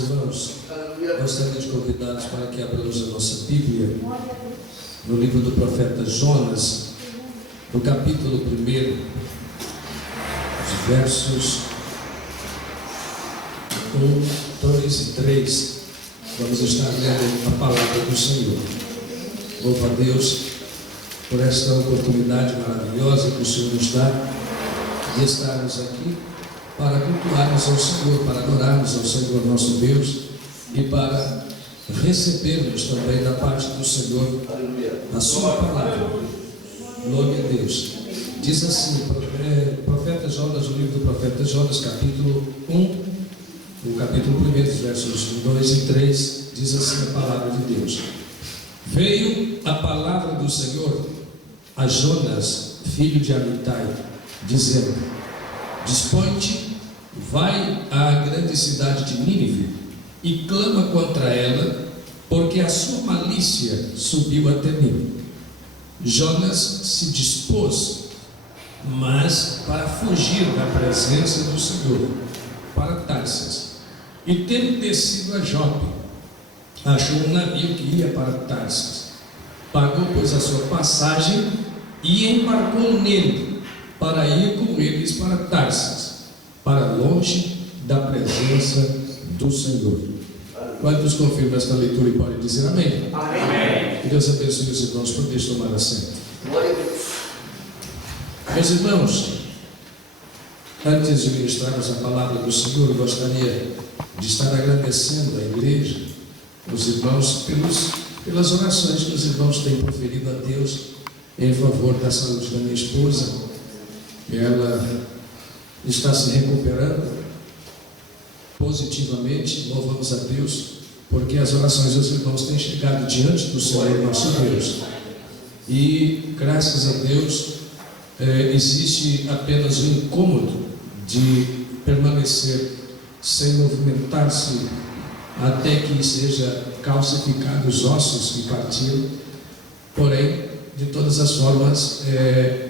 irmãos, gostaria de convidá-los para que abramos a nossa Bíblia no livro do profeta Jonas, no capítulo 1, os versos 1, 2 e 3. Vamos estar lendo a palavra do Senhor. Louvo a Deus por esta oportunidade maravilhosa que o Senhor nos dá de estarmos aqui para cultuarmos ao Senhor, para adorarmos ao Senhor nosso Deus e para recebermos também da parte do Senhor a sua palavra. Glória a Deus. Diz assim, profeta Jonas, o livro do profeta Jonas, capítulo 1, o capítulo 1, versos 2 e 3, diz assim a palavra de Deus. Veio a palavra do Senhor a Jonas, filho de Amitai, dizendo: Dispõe-te, vai à grande cidade de Nínive e clama contra ela, porque a sua malícia subiu até mim. Jonas se dispôs, mas para fugir da presença do Senhor, para Tarsis, e tendo descido a Jope, achou um navio que ia para Tarsis, pagou, pois, a sua passagem e embarcou nele, para ir com eles para Tarsis, para longe da presença do Senhor. Quantos confirmam esta leitura e podem dizer amém? Amém. Que Deus abençoe os irmãos, por deixar tomar assento. Glória a Deus. Meus irmãos, antes de ministrarmos a palavra do Senhor, eu gostaria de estar agradecendo à igreja, os irmãos, pelas orações que os irmãos têm proferido a Deus em favor da saúde da minha esposa. Ela está se recuperando positivamente, louvamos a Deus, porque as orações dos irmãos têm chegado diante do Senhor nosso Deus. E graças a Deus, existe apenas um incômodo de permanecer sem movimentar-se até que seja calcificado os ossos que partiram. Porém, de todas as formas,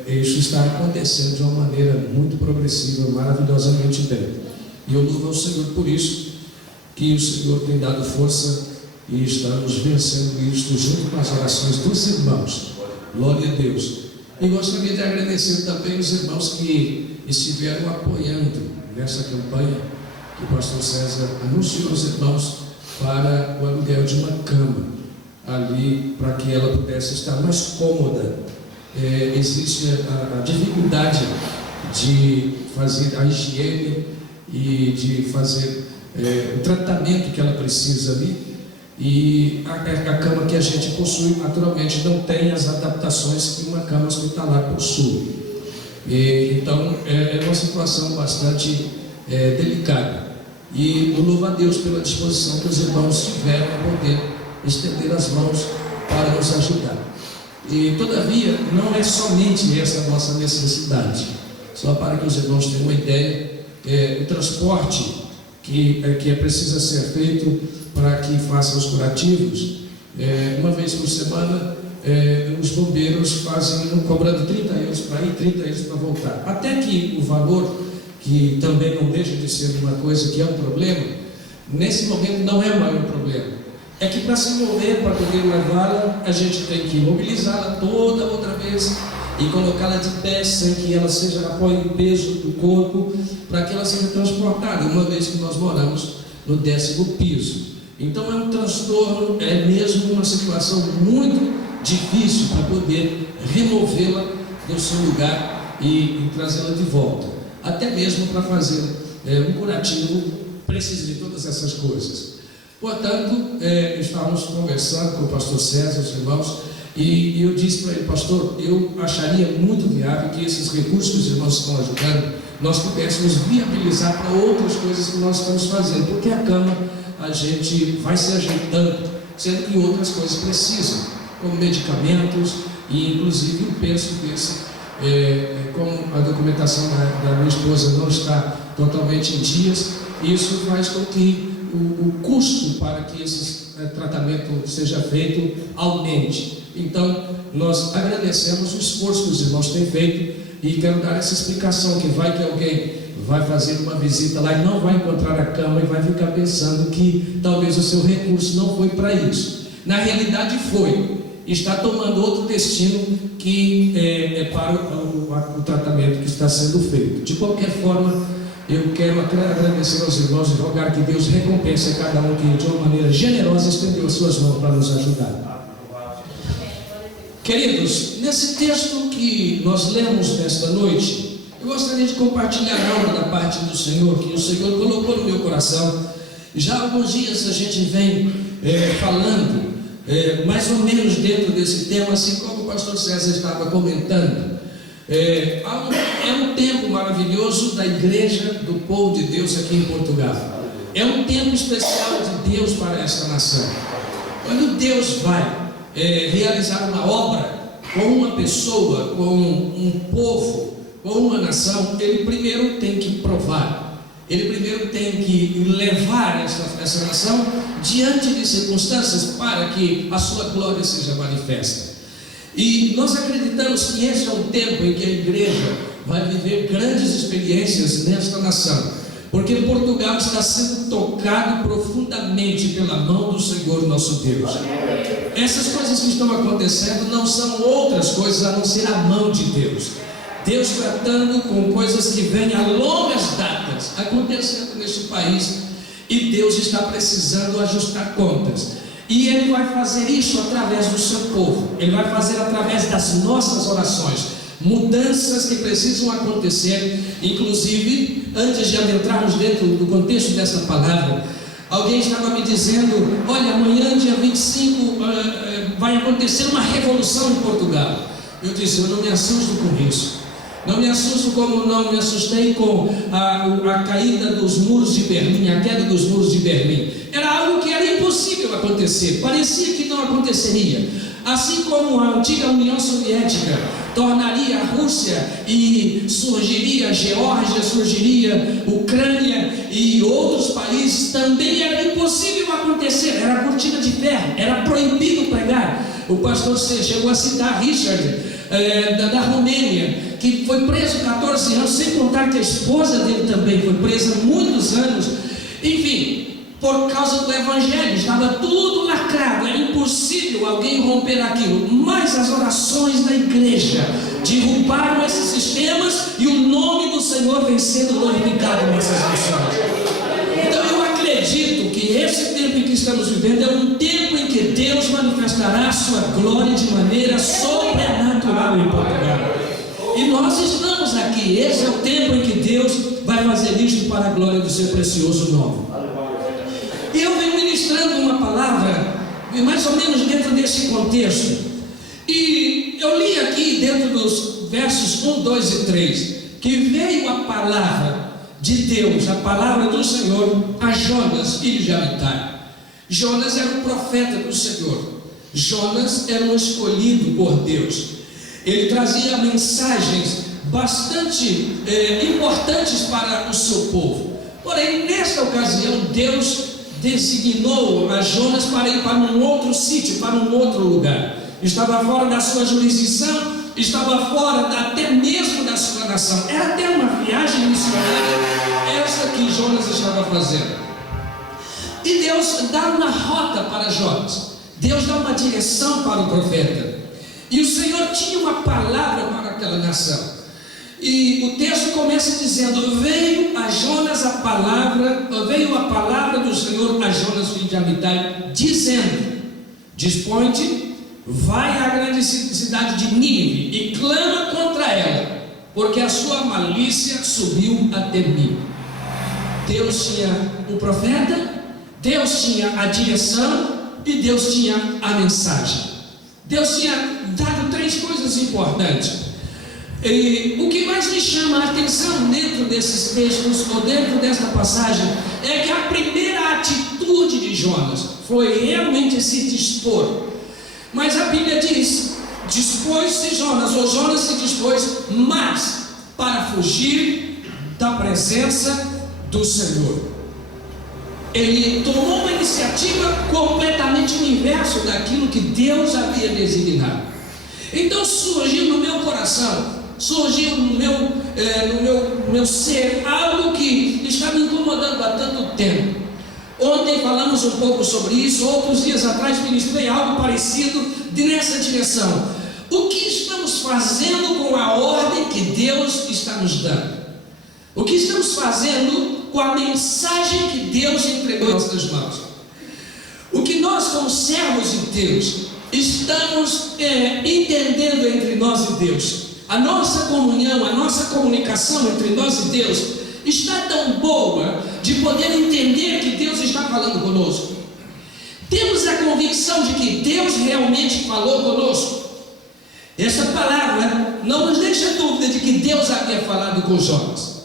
isso está acontecendo de uma maneira muito progressiva, maravilhosamente bem. E eu louvo ao Senhor por isso, que o Senhor tem dado força e estamos vencendo isto junto com as orações dos irmãos. Glória a Deus. E gostaria de agradecer também os irmãos que estiveram apoiando nessa campanha que o pastor César anunciou aos irmãos para o aluguel de uma cama ali, para que ela pudesse estar mais cômoda. Existe a dificuldade de fazer a higiene e de fazer o tratamento que ela precisa ali, e a cama que a gente possui naturalmente não tem as adaptações que uma cama hospitalar possui. Então é uma situação bastante delicada, e eu louvo a Deus pela disposição que os irmãos tiveram a poder estender as mãos para nos ajudar. E todavia não é somente essa a nossa necessidade. Só para que os irmãos tenham uma ideia, o transporte que precisa ser feito para que façam os curativos, uma vez por semana, os bombeiros fazem, cobrando 30 euros para ir, 30 euros para voltar. Até que o valor, que também não deixa de ser uma coisa que é um problema, nesse momento não é o maior problema. É que para se mover, para poder levá-la, a gente tem que mobilizá-la toda outra vez e colocá-la de pé, sem que ela apoie o peso do corpo, para que ela seja transportada, uma vez que nós moramos no 10º piso. Então é um transtorno, é mesmo uma situação muito difícil para poder removê-la do seu lugar e trazê-la de volta. Até mesmo para fazer um curativo, precisa de todas essas coisas. Portanto, estávamos conversando com o pastor César, os irmãos, e eu disse para ele: pastor, eu acharia muito viável que esses recursos que os irmãos estão ajudando, nós pudéssemos viabilizar para outras coisas que nós estamos fazendo, porque a cama a gente vai se ajeitando, sendo que outras coisas precisam, como medicamentos, e inclusive eu penso desse, como a documentação da minha esposa não está totalmente em dias, isso faz com que o custo para que esse tratamento seja feito aumente. Então, nós agradecemos o esforço que os irmãos têm feito, e quero dar essa explicação, que vai que alguém vai fazer uma visita lá e não vai encontrar a cama e vai ficar pensando que talvez o seu recurso não foi para isso. Na realidade foi. Está tomando outro destino que é para o tratamento que está sendo feito. De qualquer forma, eu quero agradecer aos irmãos e rogar que Deus recompense a cada um que de uma maneira generosa estendeu as suas mãos para nos ajudar. Queridos, nesse texto que nós lemos nesta noite, eu gostaria de compartilhar algo da parte do Senhor, que o Senhor colocou no meu coração. Já há alguns dias a gente vem falando mais ou menos dentro desse tema, assim como o pastor César estava comentando. É um tempo maravilhoso da igreja, do povo de Deus aqui em Portugal. É um tempo especial de Deus para esta nação. Quando Deus vai realizar uma obra com uma pessoa, com um povo, com uma nação, Ele primeiro tem que provar, Ele primeiro tem que levar essa nação diante de circunstâncias para que a sua glória seja manifesta. E nós acreditamos que esse é um tempo em que a igreja vai viver grandes experiências nesta nação, porque Portugal está sendo tocado profundamente pela mão do Senhor nosso Deus. Essas coisas que estão acontecendo não são outras coisas a não ser a mão de Deus. Deus tratando com coisas que vêm a longas datas acontecendo neste país, e Deus está precisando ajustar contas. E Ele vai fazer isso através do seu povo. Ele vai fazer através das nossas orações. Mudanças que precisam acontecer. Inclusive, antes de adentrarmos dentro do contexto dessa palavra, alguém estava me dizendo: olha, amanhã, dia 25, vai acontecer uma revolução em Portugal. Eu disse: eu não me assusto com isso. Não me assusto como não me assustei com a caída dos muros de Berlim, a queda dos muros de Berlim. Era algo que era impossível acontecer, parecia que não aconteceria. Assim como a antiga União Soviética tornaria a Rússia e surgiria a Geórgia, surgiria a Ucrânia e outros países, também era impossível acontecer, era cortina de ferro, era proibido pregar. O pastor chegou a citar Richard, da Romênia, que foi preso 14 anos, sem contar que a esposa dele também foi presa muitos anos. Enfim, por causa do evangelho, estava tudo lacrado, era impossível alguém romper aquilo. Mas as orações da igreja derrubaram esses sistemas e o nome do Senhor vem sendo glorificado nessas nações. Então eu acredito que esse tempo em que estamos vivendo é um tempo em que Deus manifestará a sua glória de maneira sobrenatural em Portugal. E nós estamos aqui. Esse é o tempo em que Deus vai fazer isto para a glória do seu precioso nome. E eu venho ministrando uma palavra mais ou menos dentro desse contexto. E eu li aqui dentro dos versos 1, 2 e 3 que veio a palavra de Deus, a palavra do Senhor a Jonas, filho de Amitai. Jonas era um profeta do Senhor. Jonas era um escolhido por Deus. Ele trazia mensagens bastante importantes para o seu povo. Porém, nesta ocasião, Deus designou a Jonas para ir para um outro sítio, para um outro lugar. Estava fora da sua jurisdição, estava fora até mesmo da sua nação. Era até uma viagem missionária essa que Jonas estava fazendo. E Deus dá uma rota para Jonas. Deus dá uma direção para o profeta. E o Senhor tinha uma palavra para aquela nação. E o texto começa dizendo: veio a palavra do Senhor a Jonas, filho de Amitai, dizendo: dispõe-te, vai à grande cidade de Nínive e clama contra ela, porque a sua malícia subiu até mim. Deus tinha o profeta, Deus tinha a direção e Deus tinha a mensagem. Deus tinha dado 3 coisas importantes. E o que mais me chama a atenção dentro desses textos, ou dentro desta passagem, é que a primeira atitude de Jonas foi realmente se dispor. Mas a Bíblia diz: dispôs-se Jonas, ou Jonas se dispôs, mas para fugir da presença do Senhor. Ele tomou uma iniciativa completamente o inverso daquilo que Deus havia designado. Então surgiu no meu coração, surgiu no meu no meu ser algo que está me incomodando há tanto tempo. Ontem falamos um pouco sobre isso, outros dias atrás ministrei algo parecido nessa direção. O que estamos fazendo com a ordem que Deus está nos dando? O que estamos fazendo com a mensagem que Deus entregou em nossas mãos? O que nós, como servos de Deus, estamos entendendo entre nós e Deus? A nossa comunhão, a nossa comunicação entre nós e Deus está tão boa de poder entender que Deus está falando conosco. Temos a convicção de que Deus realmente falou conosco. Essa palavra não nos deixa dúvida de que Deus havia falado com Jonas.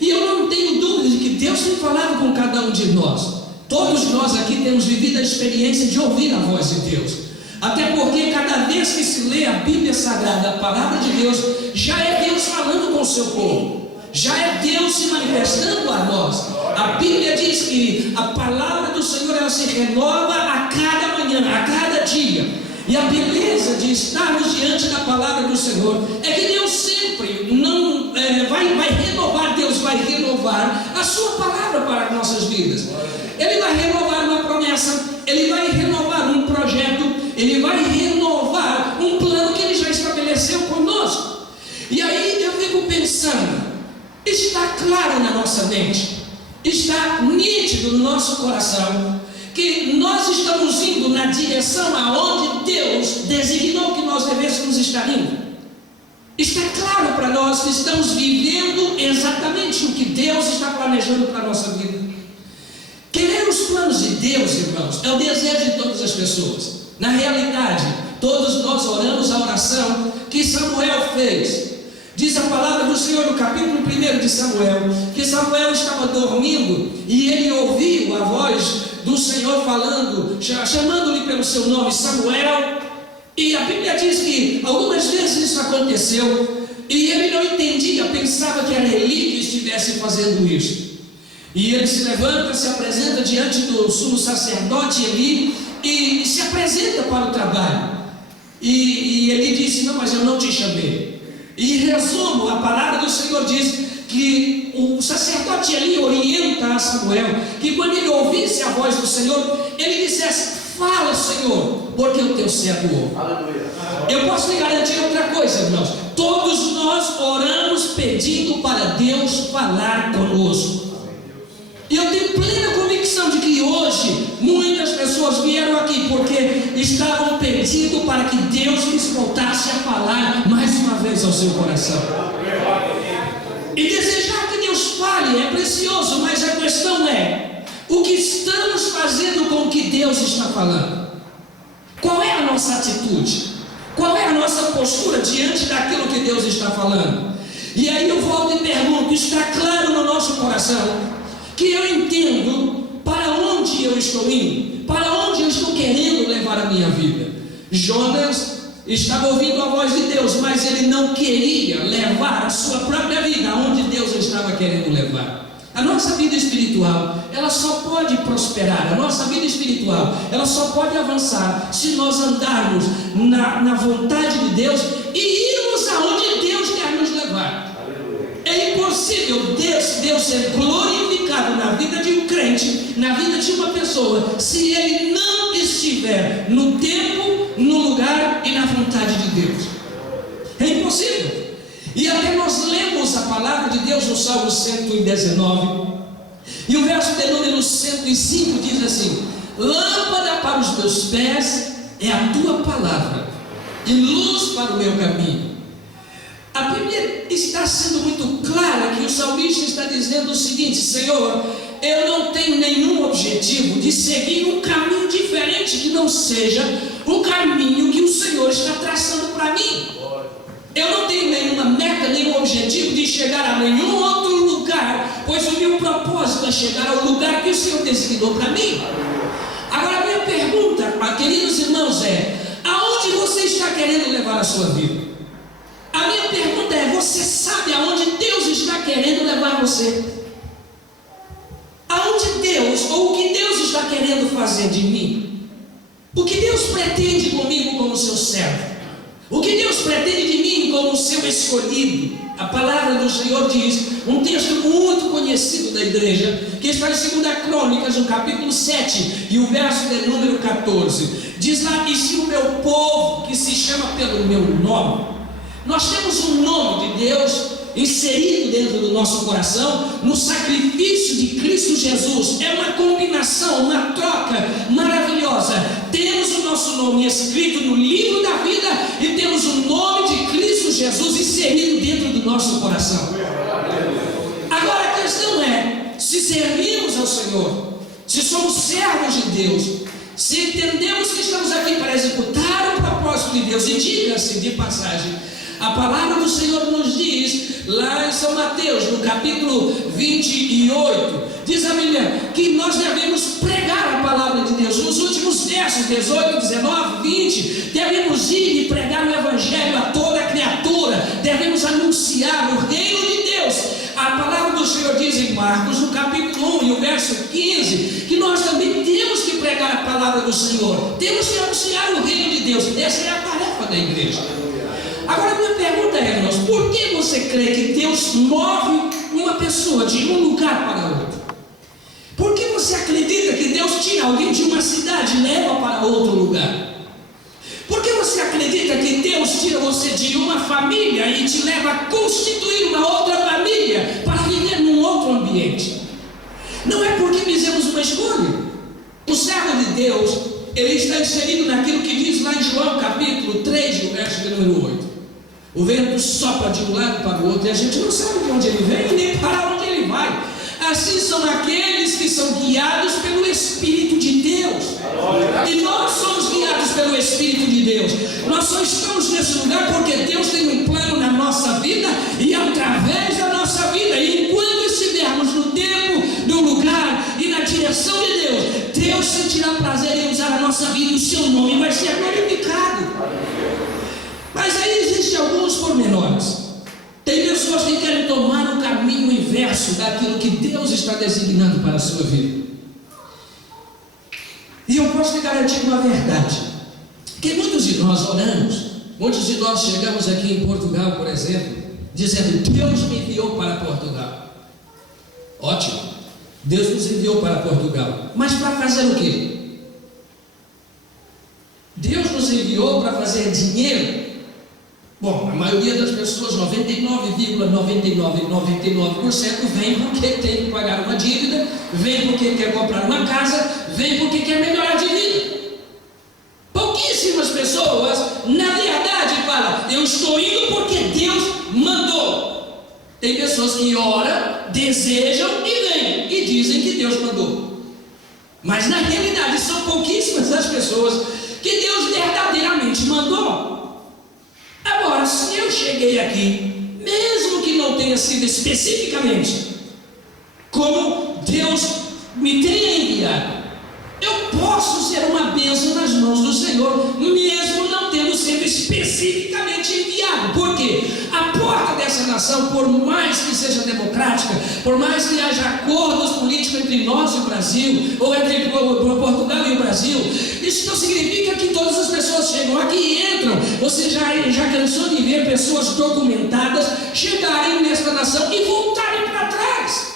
E eu não tenho dúvida de que Deus tem falado com cada um de nós. Todos nós aqui temos vivido a experiência de ouvir a voz de Deus. Até porque cada vez que se lê a Bíblia Sagrada, a palavra de Deus, já é Deus falando com o seu povo. Já é Deus se manifestando a nós. A Bíblia diz que a palavra do Senhor ela se renova a cada manhã, a cada dia. E a beleza de estarmos diante da palavra do Senhor é que Deus sempre não vai renovar, Deus vai renovar a sua palavra para as nossas vidas. Ele vai renovar uma promessa, Ele vai renovar um projeto, Ele vai renovar um plano que Ele já estabeleceu conosco. E aí eu fico pensando, está claro na nossa mente, está nítido no nosso coração, que nós estamos indo na direção aonde Deus designou que nós devêssemos estar indo. Está claro para nós que estamos vivendo exatamente o que Deus está planejando para a nossa vida. Querer os planos de Deus, irmãos, é o desejo de todas as pessoas. Na realidade, todos nós oramos a oração que Samuel fez. Diz a palavra do Senhor no capítulo 1 de Samuel, que Samuel estava dormindo e ele ouviu a voz do Senhor falando, chamando-lhe pelo seu nome, Samuel. E a Bíblia diz que algumas vezes isso aconteceu e ele não entendia, pensava que era Eli que estivesse fazendo isso. E ele se levanta, se apresenta diante do sumo sacerdote Eli e se apresenta para o trabalho. E ele disse, não, mas eu não te chamei. E em resumo, a palavra do Senhor diz que o sacerdote Eli orienta a Samuel que quando ele ouvisse a voz do Senhor, ele dissesse, fala, Senhor, porque o teu servo ouve. Aleluia. Eu posso lhe garantir outra coisa, irmãos. Todos nós oramos pedindo para Deus falar conosco. E eu tenho plena convicção de que hoje muitas pessoas vieram aqui porque estavam pedindo para que Deus lhes voltasse a falar mais uma vez ao seu coração. E desejar que Deus fale é precioso, mas a questão é, o que estamos fazendo com o que Deus está falando? Qual é a nossa atitude? Qual é a nossa postura diante daquilo que Deus está falando? E aí eu volto e pergunto, está claro no nosso coração que eu entendo para onde eu estou indo, para onde eu estou querendo levar a minha vida? Jonas estava ouvindo a voz de Deus, mas ele não queria levar a sua própria vida aonde Deus estava querendo levar. A nossa vida espiritual, ela só pode prosperar, a nossa vida espiritual, ela só pode avançar se nós andarmos na vontade de Deus e irmos aonde Deus quer nos levar. É impossível Deus ser glorificado na vida de um crente, na vida de uma pessoa, se ele não estiver no tempo, no lugar e na vontade de Deus. É impossível. E até nós lemos a palavra de Deus no Salmo 119, e o verso de número 105 diz assim: lâmpada para os meus pés é a tua palavra, e luz para o meu caminho. A Bíblia está sendo muito clara que o salmista está dizendo o seguinte: Senhor, eu não tenho nenhum objetivo de seguir um caminho diferente que não seja o caminho que o Senhor está traçando para mim. Eu não tenho nenhuma meta, nenhum objetivo de chegar a nenhum outro lugar, pois o meu propósito é chegar ao lugar que o Senhor designou para mim. Agora a minha pergunta, queridos irmãos, é: aonde você está querendo levar a sua vida? A minha pergunta é: você sabe aonde Deus está querendo levar você? Aonde Deus, ou o que Deus está querendo fazer de mim? O que Deus pretende comigo como seu servo? O que Deus pretende de mim como com o seu escolhido. A palavra do Senhor diz, um texto muito conhecido da igreja, que está em 2 Crônicas, no capítulo 7, e o verso de número 14. Diz lá: e se o meu povo, que se chama pelo meu nome, nós temos um nome de Deus inserido dentro do nosso coração, no sacrifício de Cristo Jesus. É uma combinação, uma troca maravilhosa. Temos o nosso nome escrito no livro da vida e temos o nome de Cristo Jesus inserido dentro do nosso coração. Agora a questão é, se servimos ao Senhor, se somos servos de Deus, se entendemos que estamos aqui para executar o propósito de Deus, e diga-se de passagem, a palavra do Senhor nos diz, lá em São Mateus, no capítulo 28, diz a Bíblia que nós devemos pregar a palavra de Deus. Nos últimos versos, 18, 19, 20, devemos ir e pregar o Evangelho a toda criatura, devemos anunciar o reino de Deus. A palavra do Senhor diz em Marcos, no capítulo 1 e o verso 15, que nós também temos que pregar a palavra do Senhor, temos que anunciar o reino de Deus. Essa é a tarefa da igreja. Agora minha pergunta é, irmãos, por que você crê que Deus move uma pessoa de um lugar para outro? Por que você acredita que Deus tira alguém de uma cidade e leva para outro lugar? Por que você acredita que Deus tira você de uma família e te leva a constituir uma outra família para viver num outro ambiente? Não é porque fizemos uma escolha. O servo de Deus, ele está inserido naquilo que diz lá em João capítulo 3, no verso de número 8. O vento sopra de um lado para o outro e a gente não sabe de onde ele vem nem para onde ele vai. Assim são aqueles que são guiados pelo Espírito de Deus. E nós somos guiados pelo Espírito de Deus. Nós só estamos nesse lugar porque Deus tem um plano na nossa vida e através da nossa vida. E enquanto estivermos no tempo, no lugar e na direção de Deus, Deus sentirá prazer em usar a nossa vida e o seu nome vai ser glorificado. Mas aí existem alguns pormenores. Tem pessoas que querem tomar um caminho inverso daquilo que Deus está designando para a sua vida. E eu posso te garantir uma verdade, que muitos de nós oramos, muitos de nós chegamos aqui em Portugal, por exemplo, dizendo: Deus me enviou para Portugal. Ótimo, Deus nos enviou para Portugal, mas para fazer o quê? Deus nos enviou para fazer dinheiro? Bom, a maioria das pessoas, 99,9999% vem porque tem que pagar uma dívida, vem porque quer comprar uma casa, vem porque quer melhorar de vida. Pouquíssimas pessoas, na verdade, falam: eu estou indo porque Deus mandou. Tem pessoas que oram, desejam e vêm e dizem que Deus mandou. Mas na realidade são pouquíssimas as pessoas que Deus verdadeiramente mandou. Agora, se eu cheguei aqui, mesmo que não tenha sido especificamente como Deus me tenha enviado, eu posso ser uma bênção nas mãos do Senhor, mesmo não tendo sido especificamente enviado. Por quê? A porta dessa nação, por mais que seja democrática, por mais que haja acordos políticos entre nós e o Brasil, ou entre Portugal e o Brasil, isso não significa que todas as pessoas chegam aqui e entram. Você já cansou de ver pessoas documentadas chegarem nesta nação e voltarem para trás?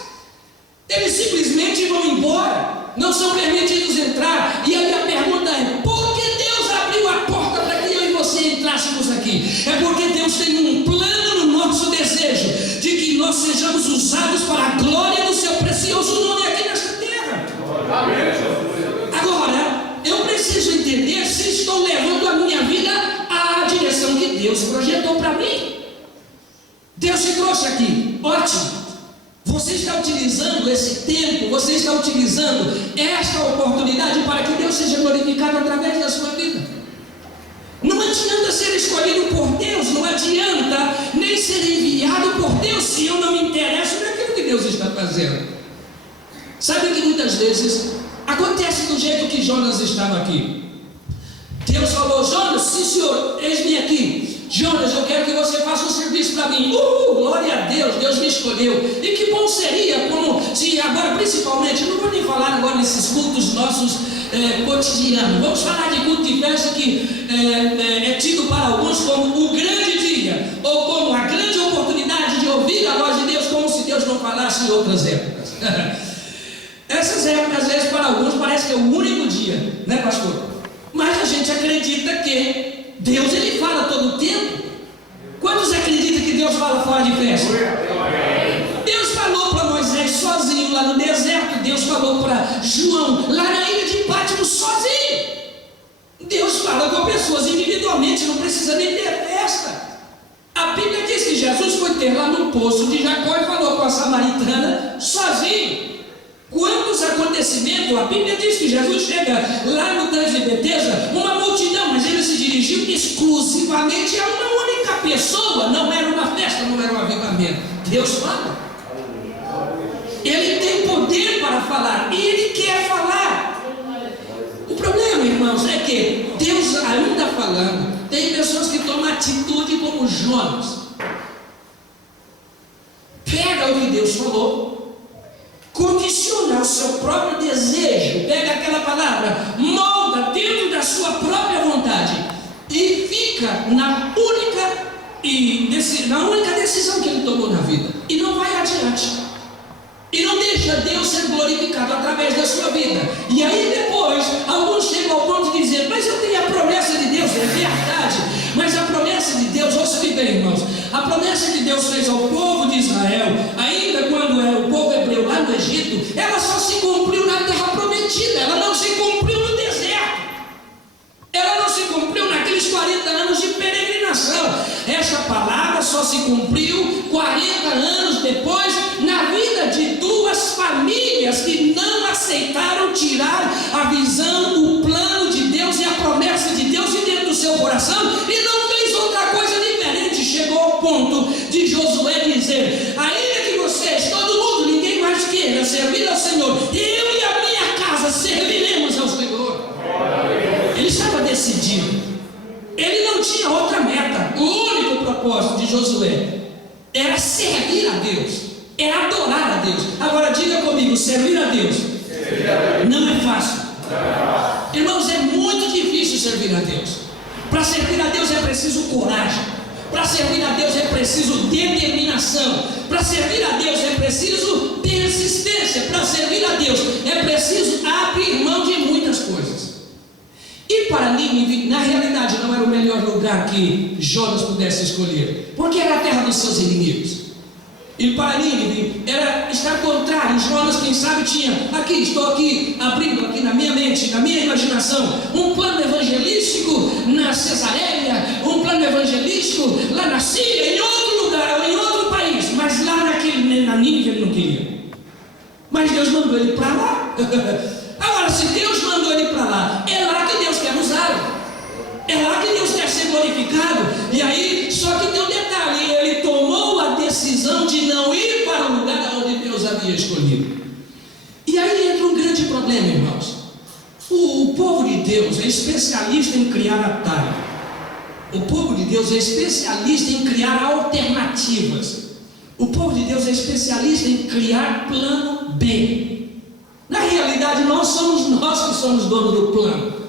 Eles simplesmente vão embora, não são permitidos entrar. E a minha pergunta é: por que Deus abriu a porta para que eu e você entrássemos aqui? É porque Deus tem um plano no nosso desejo de que nós sejamos usados para a glória do seu precioso nome aqui nesta terra. Agora, eu preciso entender se estou levando a minha vida à direção que Deus projetou para mim. Deus te trouxe aqui, ótimo. Você está utilizando esse tempo, você está utilizando esta oportunidade para que Deus seja glorificado através da sua vida. Não adianta ser escolhido por Deus, não adianta nem ser enviado por Deus se eu não me interesso naquilo que Deus está fazendo. Sabe que muitas vezes acontece do jeito que Jonas estava aqui. Deus falou: Jonas, sim senhor, eis-me aqui. Jonas, eu quero que você faça um serviço para mim. Glória a Deus, Deus me escolheu. E que bom seria, como se agora, principalmente, eu não vou nem falar agora nesses cultos nossos cotidianos. Vamos falar de culto de festa que é tido para alguns como o grande dia, ou Essas épocas, às vezes, para alguns, parece que é o único dia, né, pastor? Mas a gente acredita que Deus, Ele fala todo o tempo. Quantos acreditam que Deus fala fora de festa? Deus falou para Moisés sozinho lá no deserto. Deus falou para João lá na ilha de Pátmos sozinho. Deus fala com pessoas individualmente, não precisa nem ter festa. A Bíblia diz que Jesus foi ter lá no poço de Jacó e falou com a samaritana sozinho. Quantos acontecimentos, a Bíblia diz que Jesus chega lá no tanque de Betesda, uma multidão, mas ele se dirigiu exclusivamente a uma única pessoa. Não era uma festa, não era um avivamento. Deus fala. Ele tem poder para falar e Ele quer falar. O problema, irmãos, é que Deus ainda falando, tem pessoas que tomam atitude como Jonas. Pega o que Deus falou, condiciona o seu próprio desejo, pega aquela palavra, molda dentro da sua própria vontade e fica na única decisão que ele tomou na vida e não vai adiante. E não deixa Deus ser glorificado através da sua vida. E aí depois, alguns chegam ao ponto de dizer, mas eu tenho a promessa de Deus, é verdade. Mas a promessa de Deus, ouça-me bem, irmãos, a promessa que Deus fez ao povo de Israel, ainda quando era o povo hebreu lá no Egito, ela só se cumpriu na terra prometida, ela não se cumpriu no deserto. Ela não se cumpriu naqueles 40 anos de peregrinação. Essa palavra só se cumpriu 40 anos depois, na vida de duas famílias que não aceitaram tirar a visão, o plano de Deus e a promessa de Deus de dentro do seu coração e não fez outra coisa diferente. Chegou ao ponto de Josué dizer, ainda que vocês, todo mundo, ninguém mais queira servir ao Senhor, eu e a minha casa serviremos ao Senhor. Ele estava decidido. Ele não tinha outra meta. O único propósito de Josué era servir a Deus, era adorar a Deus. Agora diga comigo, servir a Deus não é fácil. Irmãos, é muito difícil servir a Deus. Para servir a Deus é preciso coragem. Para servir a Deus é preciso determinação. Para servir a Deus é preciso persistência. Para servir a Deus é preciso abrir mão de muitas coisas. E para Nínive, na realidade, não era o melhor lugar que Jonas pudesse escolher, porque era a terra dos seus inimigos. E para Nínive era estar contrário. Jonas, quem sabe, tinha estou aqui abrindo aqui na minha mente, na minha imaginação, um plano evangelístico na Cesareia, um plano evangelístico lá na Síria, em outro lugar, ou em outro país, mas lá na Nínive ele não queria. Mas Deus mandou ele para lá. Agora, se Deus mandou ele para lá, é lá que Deus quer usá-lo. É lá que Deus quer ser glorificado. E aí, só que tem um detalhe, ele tomou a decisão de não ir para o lugar onde Deus havia escolhido. E aí entra um grande problema, irmãos. O povo de Deus é especialista em criar atalho. O povo de Deus é especialista em criar alternativas. O povo de Deus é especialista em criar plano B. Na realidade, não somos nós que somos donos do plano.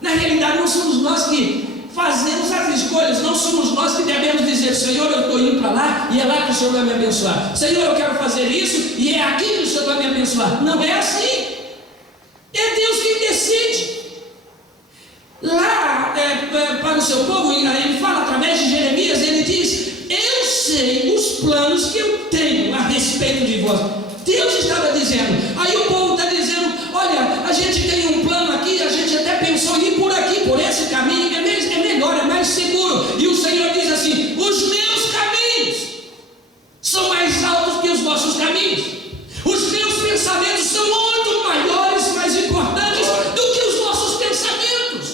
Na realidade, não somos nós que fazemos as escolhas. Não somos nós que devemos dizer, Senhor, eu estou indo para lá e é lá que o Senhor vai me abençoar. Senhor, eu quero fazer isso e é aqui que o Senhor vai me abençoar. Não é assim. É Deus quem decide. Lá para o seu povo, ele fala através de Jeremias, ele diz, eu sei os planos que eu tenho a respeito de vós. Deus estava dizendo, aí o povo está dizendo, olha, a gente tem um plano aqui, a gente até pensou em ir por aqui, por esse caminho, é melhor, é mais seguro. E o Senhor diz assim, os meus caminhos são mais altos que os vossos caminhos. Os meus pensamentos são muito maiores, mais importantes do que os vossos pensamentos.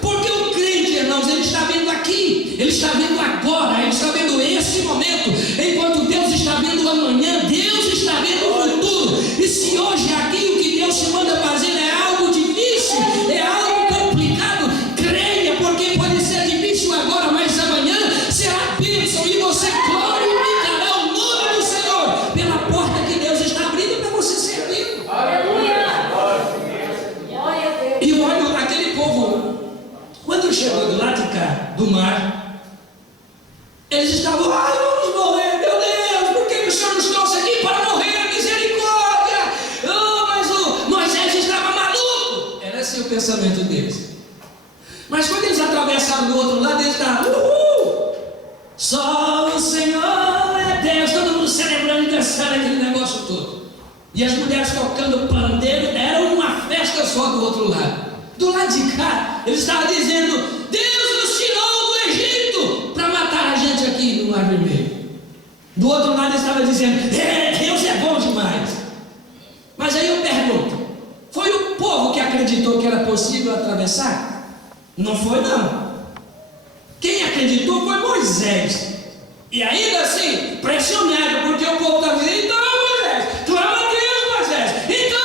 Porque o crente, irmãos, ele está vendo aqui, ele está vendo agora, ele está vendo esse momento, enquanto Deus está vendo amanhã, Deus está vendo o futuro. E se hoje aqui o que Deus te manda fazer é algo difícil, é algo complicado, creia, porque pode ser difícil agora, mas amanhã será bênção e você glorificará o nome do Senhor pela porta que Deus está abrindo para você servir. E olha, aquele povo, quando chegou do lado de cá do mar, eles estavam, vamos morrer, meu Deus, por que o Senhor nos trouxe aqui para morrer? Misericórdia! pensamento deles. Mas quando eles atravessaram do outro lado, eles estavam, uhul! Só o Senhor é Deus, todo mundo celebrando e dançando aquele negócio todo. E as mulheres tocando pandeiro, era uma festa só do outro lado. Do lado de cá, eles estavam dizendo: Deus nos tirou do Egito para matar a gente aqui no Mar Vermelho. Do outro lado, eles estavam dizendo: Deus é bom demais. Mas aí eu pergunto: foi o povo que acreditou que era possível atravessar? Não foi, não. Quem acreditou foi Moisés. E ainda assim, pressionado, porque o povo estava dizendo: então Moisés, clama a Deus, Moisés. Então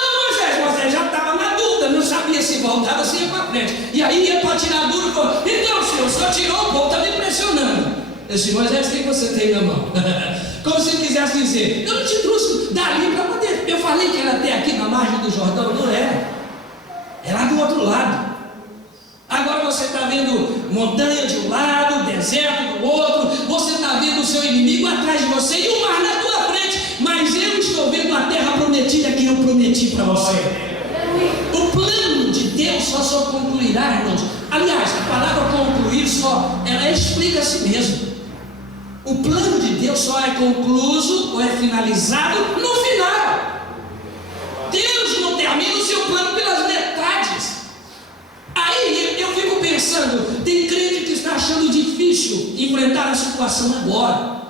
Moisés já estava na dúvida, não sabia se voltava, se ia para frente. E aí ia para tirar duro e falou: então Senhor, só tirou, o povo está me pressionando. Eu disse: Moisés, o que você tem na mão? Como se quisesse dizer: eu não te trouxe dali para poder. Eu falei que era até aqui na margem do Jordão, não era. É lá do outro lado. Agora você está vendo montanha de um lado, deserto do outro, você está vendo o seu inimigo atrás de você e o mar na tua frente, mas eu estou vendo a terra prometida que eu prometi para você. O plano de Deus só concluirá, irmãos. Aliás, a palavra concluir ela explica a si mesmo. O plano de Deus só é concluído ou é finalizado no final. Deus não termina o seu plano pelas metades. Aí eu fico pensando, tem crente que está achando difícil enfrentar a situação agora,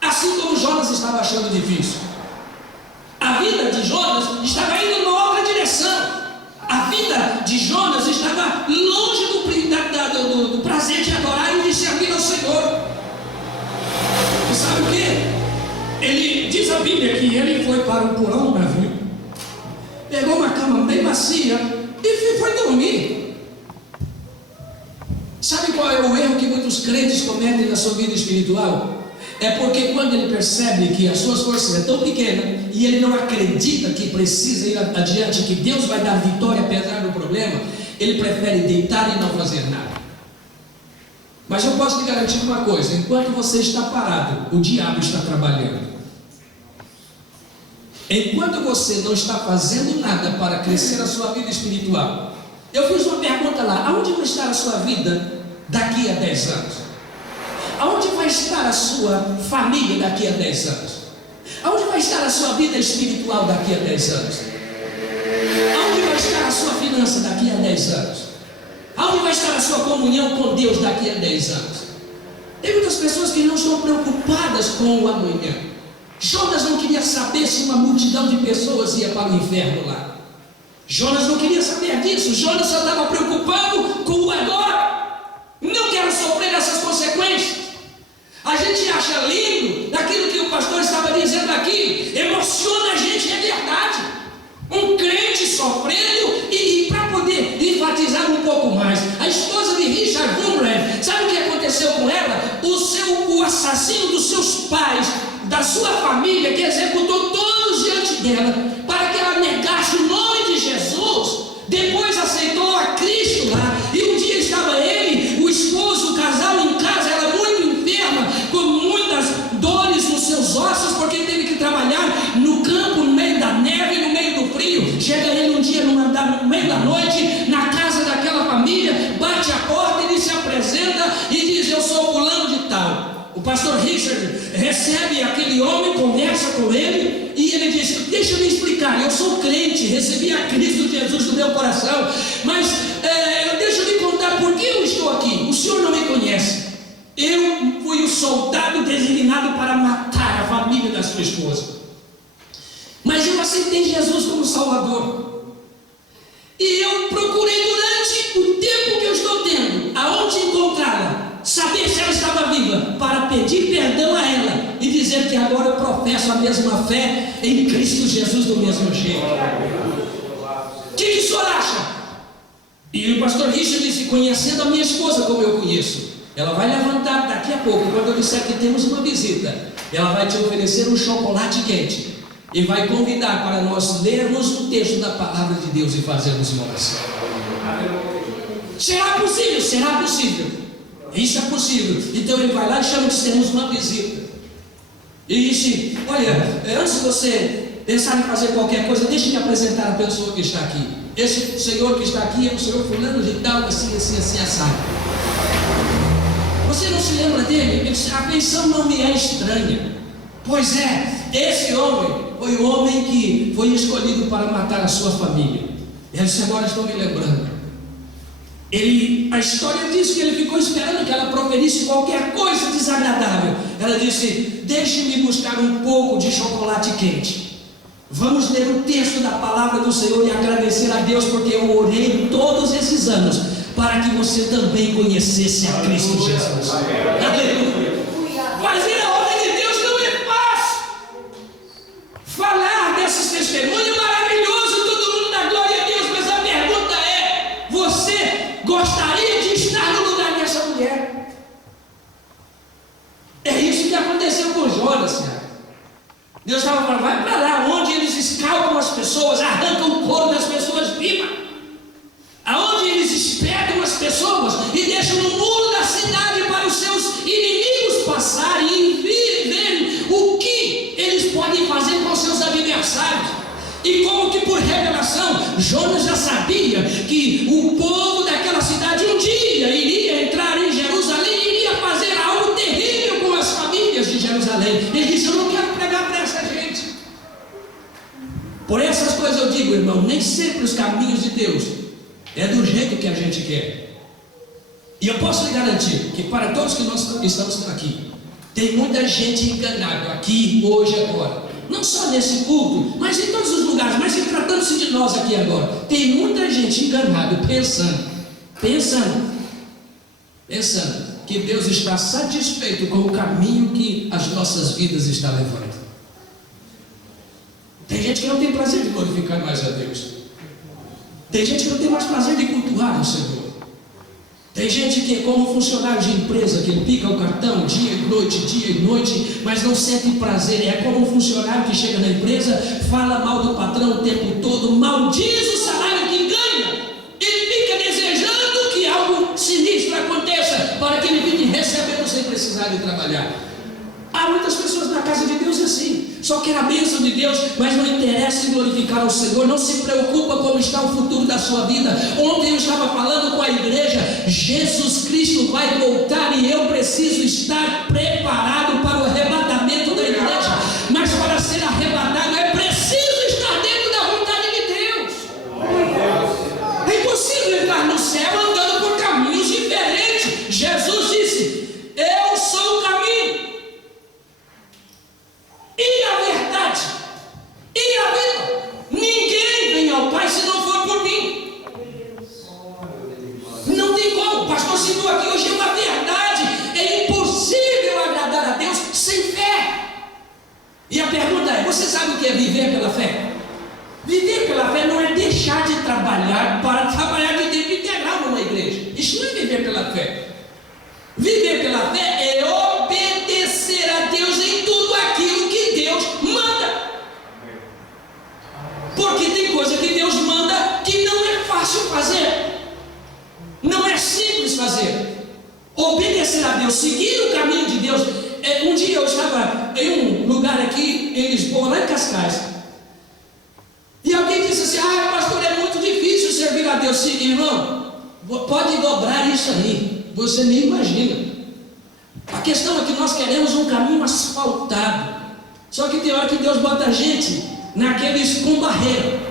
assim como Jonas estava achando difícil. A vida de Jonas estava indo numa outra direção. A vida de Jonas estava longe do prazer de adorar e de servir ao Senhor. E sabe o que? Ele diz a Bíblia que ele foi para o porão do navio, pegou uma cama bem macia e foi dormir. Sabe qual é o erro que muitos crentes cometem na sua vida espiritual? É porque quando ele percebe que as suas forças é tão pequena e ele não acredita que precisa ir adiante, que Deus vai dar vitória apesar do problema, ele prefere deitar e não fazer nada. Mas eu posso te garantir uma coisa: enquanto você está parado, o diabo está trabalhando. Enquanto você não está fazendo nada para crescer a sua vida espiritual, eu fiz uma pergunta lá: aonde vai estar a sua vida daqui a 10 anos? Aonde vai estar a sua família daqui a 10 anos? Aonde vai estar a sua vida espiritual daqui a 10 anos? Aonde vai estar a sua finança daqui a 10 anos? Aonde vai estar a sua comunhão com Deus daqui a 10 anos? Tem muitas pessoas que não estão preocupadas com o amanhã. Jonas não queria saber se uma multidão de pessoas ia para o inferno lá. Jonas não queria saber disso. Jonas só estava preocupado com o agora. Não quero sofrer essas consequências. A gente acha lindo daquilo que o pastor estava dizendo aqui, emociona a gente, é verdade. Um crente sofrendo e para poder enfatizar um pouco mais, a esposa de Richard Wurmbrand, sabe o que aconteceu com ela? O assassino dos seus pais, da sua família, que executou todos diante dela, para que ela negasse o nome de Jesus, depois aceitou a Cristo lá, e um dia estava ele, o esposo, o casal em casa, ela muito enferma, com muitas dores nos seus ossos, porque teve que trabalhar no campo, no meio da neve, no meio do frio. Chega ele um dia no meio da noite, na casa daquela família, bate a porta, ele se apresenta e diz: eu sou fulano de tal. O pastor Richard recebe aquele homem, conversa com ele, e ele diz: deixa eu me explicar, eu sou crente, recebi a Cristo Jesus no meu coração, mas deixa eu lhe contar por que eu estou aqui. O senhor não me conhece. Eu fui o soldado designado para matar a família da sua esposa, mas eu aceitei Jesus como Salvador, e eu procurei durante o tempo que eu estou tendo aonde encontrá-la, saber se ela estava viva, para pedir perdão a ela e dizer que agora eu professo a mesma fé em Cristo Jesus do mesmo jeito. O que o senhor acha? E o pastor Richard disse: conhecendo a minha esposa como eu conheço, ela vai levantar daqui a pouco, quando eu disser que temos uma visita, ela vai te oferecer um chocolate quente e vai convidar para nós lermos o texto da palavra de Deus e fazermos uma oração. Será possível? Será possível. Isso é possível. Então ele vai lá e chama de temos uma visita. E disse: olha, antes de você pensar em fazer qualquer coisa, deixe-me apresentar a pessoa que está aqui. esse senhor que está aqui é o senhor fulano de tal, assim, assado. Você não se lembra dele? Ele disse, a feição não me é estranha. Pois é, esse homem foi o homem que foi escolhido para matar a sua família. Eu disse, agora estou me lembrando. A história diz que ele ficou esperando que ela proferisse qualquer coisa desagradável. Ela disse, deixe-me buscar um pouco de chocolate quente. Vamos ler o texto da palavra do Senhor e agradecer a Deus, porque eu orei todos esses anos para que você também conhecesse a Cristo Jesus. Aleluia. Fazer a obra de Deus não é fácil. Falar desses testemunhos é maravilhoso, todo mundo dá glória a Deus, mas a pergunta é, você gostaria de estar no lugar dessa mulher? É isso que aconteceu com Jonas, Senhor. Deus estava falando, vai para lá, onde eles escalpam as pessoas, arrancam o couro das pessoas vivas, aonde eles espetam as pessoas e deixam no muro da cidade para os seus inimigos passarem e verem o que eles podem fazer com os seus adversários. E como que por revelação, Jonas já sabia que o povo daquela cidade um dia iria entrar em Jerusalém e iria fazer algo terrível com as famílias de Jerusalém. Ele disse, eu não quero pregar para essa gente. Por essas coisas eu digo, irmão, nem sempre os caminhos de Deus é do jeito que a gente quer. E eu posso lhe garantir que para todos que nós estamos aqui, tem muita gente enganada aqui, hoje, agora. Não só nesse culto, mas em todos os lugares, mas tratando-se de nós aqui agora. Tem muita gente enganada, pensando que Deus está satisfeito com o caminho que as nossas vidas estão levando. Tem gente que não tem prazer de glorificar mais a Deus. Tem gente que não tem mais prazer de cultuar o Senhor. Tem gente que é como funcionário de empresa, que ele pica o cartão dia e noite, mas não sente prazer. É como um funcionário que chega na empresa, fala mal do patrão o tempo todo, maldiz o salário que ganha. Ele fica desejando que algo sinistro aconteça, para que ele fique recebendo sem precisar de trabalhar. Há muitas pessoas na casa de Deus assim, só quer a bênção de Deus, mas não interessa em glorificar ao Senhor, não se preocupa como está o futuro da sua vida. Ontem eu estava falando com a igreja, Jesus Cristo vai voltar e eu preciso estar preparado para o arrebatamento da igreja. Mas para ser arrebatado é preciso estar dentro da vontade de Deus. É impossível entrar no céu andando por caminhos diferentes. Jesus disse, eu sou o caminho e a verdade e a vida. Ninguém vem ao Pai se não for por mim. Não tem como. O pastor citou aqui hoje, é uma verdade. É impossível agradar a Deus sem fé. E a pergunta é, você sabe o que é viver pela fé? Viver pela fé não é deixar de trabalhar para trabalhar de tempo integral numa igreja. Isso não é viver pela fé. Viver pela fé é obedecer a Deus em tudo aquilo que Deus manda. Porque tem coisa que Deus manda que não é fácil fazer, não é simples fazer. Obedecer a Deus, seguir o caminho de Deus. Um dia eu estava em um lugar aqui em Lisboa, lá em Cascais, e alguém disse assim, pastor, é muito difícil servir a Deus. Sim, irmão, pode dobrar isso aí, você nem imagina. A questão é que nós queremos um caminho asfaltado, só que tem hora que Deus bota a gente naqueles com barreira.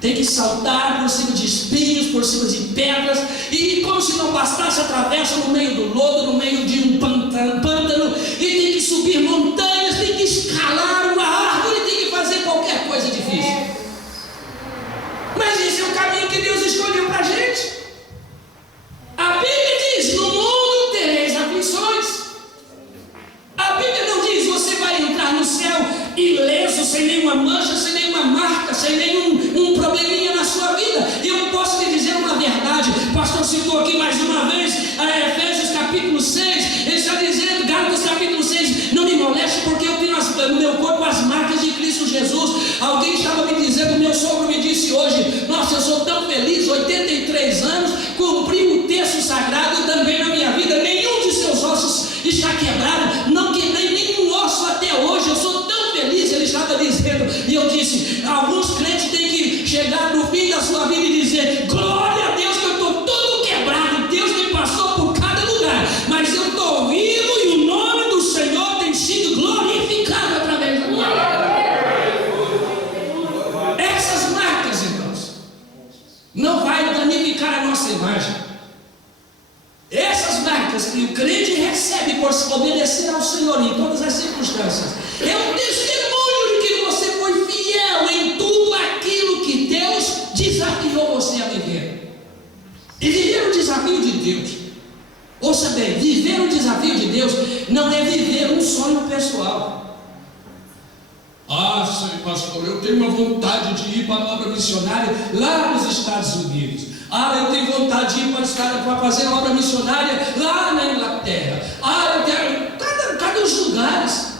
Tem que saltar por cima de espinhos, por cima de pedras, e como se não bastasse, atravessa no meio do lodo, no meio de um pântano, e tem que subir montanhas, tem que escalar uma árvore, tem que fazer qualquer coisa difícil. Mas esse é o caminho que Deus escolheu para a gente. A Bíblia diz, no mundo tereis aflições. A Bíblia não diz, você vai entrar no céu ileso, sem nenhuma mancha, sem nenhuma marca, sem nenhum probleminha na sua vida. E eu posso lhe dizer uma verdade, o pastor citou aqui mais uma vez, Efésios capítulo 6, crente recebe por obedecer ao Senhor em todas as circunstâncias é um testemunho de que você foi fiel em tudo aquilo que Deus desafiou você a viver. E viver o desafio de Deus, ouça bem, viver o desafio de Deus não é viver um sonho pessoal. Senhor pastor, eu tenho uma vontade de ir para a obra missionária lá nos Estados Unidos. Eu tenho vontade de ir para fazer a obra missionária lá na Inglaterra. Eu quero cada os lugares.